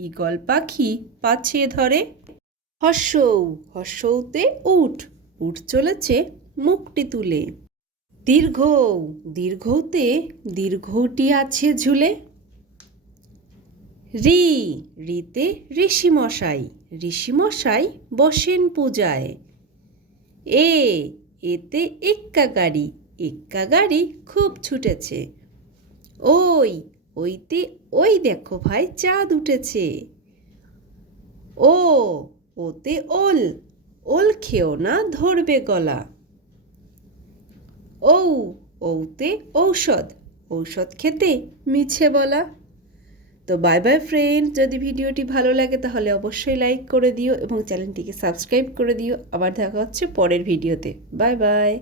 Eagle পাখি পাছে ধরে। হর্ষৌ, হর্ষৌতে উঠ উঠ চলেছে মুখটি তুলে। দীর্ঘ, দীর্ঘতে দীর্ঘটি আছে ঝুলে। রি, রিতে ঋষিমশাই ঋষিমশাই বসেন পূজায়। এ, এতে এক্কা গাড়ি এক্কা গাড়ি খুব ছুটেছে। ওই ওইতে ওই দেখো ভাই, চাঁদ উঠেছে। ও, ওতে ওল ওল খেও না, ধরবে গলা। ঔ ওতে ঔষধ ঔষধ খেতে মিছে বলা। তো বাই বাই ফ্রেন্ড যদি ভিডিওটি ভালো লাগে তাহলে অবশ্যই লাইক করে দিও এবং চ্যানেলটিকে সাবস্ক্রাইব করে দিও। আবার দেখা হচ্ছে পরের ভিডিওতে। Bye bye